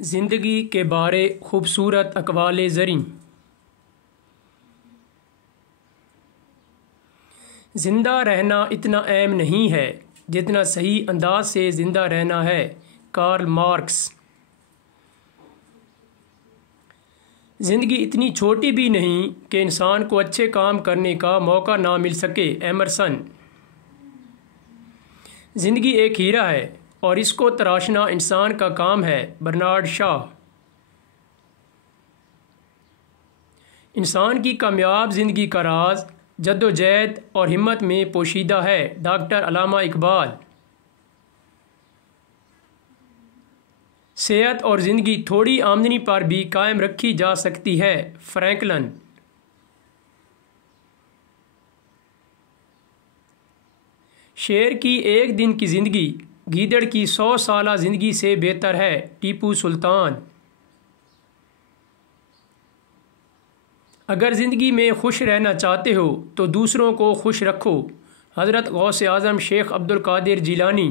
ज़िंदगी के बारे खूबसूरत अक़वाले ज़री। ज़िंदा रहना इतना अहम नहीं है जितना सही अंदाज से ज़िंदा रहना है। Karl Marx. ज़िंदगी इतनी छोटी भी नहीं कि इंसान को अच्छे काम करने का मौका ना मिल सके। एमरसन। ज़िंदगी एक हीरा है और इसको तराशना इंसान का काम है। Bernard Shaw. इंसान की कामयाब ज़िंदगी का राज जद्दोजहद और हिम्मत में पोशीदा है। डॉक्टर अल्लामा इकबाल। सेहत और ज़िंदगी थोड़ी आमदनी पर भी कायम रखी जा सकती है। फ्रैंकलिन। शेर की एक दिन की ज़िंदगी गीदड़ की 100 साला ज़िंदगी से बेहतर है। टीपू सुल्तान। अगर ज़िंदगी में खुश रहना चाहते हो तो दूसरों को खुश रखो। हज़रत गौसे आज़म शेख अब्दुल कादिर जिलानी।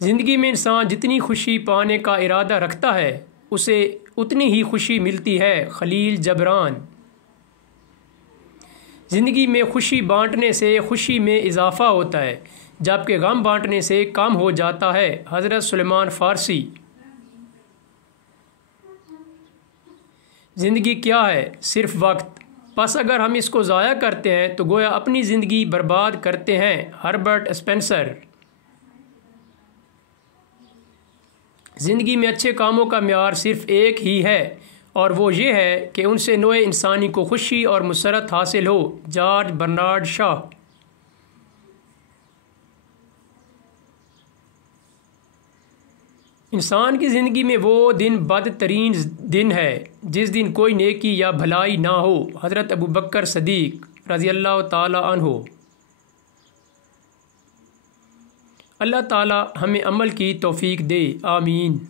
ज़िंदगी में इंसान जितनी खुशी पाने का इरादा रखता है उसे उतनी ही खुशी मिलती है। खलील जबरान। ज़िंदगी में खुशी बांटने से खुशी में इजाफ़ा होता है जबकि गम बांटने से कम हो जाता है। हज़रत सुलेमान फ़ारसी। ज़िंदगी क्या है? सिर्फ वक्त। बस अगर हम इसको ज़ाया करते हैं तो गोया अपनी ज़िंदगी बर्बाद करते हैं। Herbert Spencer. ज़िंदगी में अच्छे कामों का म्यार सिर्फ एक ही है और वो ये है कि उनसे नोए इंसानी को खुशी और मुसरत हासिल हो। George Bernard Shaw. इंसान की ज़िंदगी में वो दिन बदतरीन दिन है जिस दिन कोई नेकी या भलाई ना हो। हज़रत अबू बकर सदीक रज़ी अल्लाह ताला अन्हो। अल्लाह ताला हमें अमल की तौफीक दे। आमीन।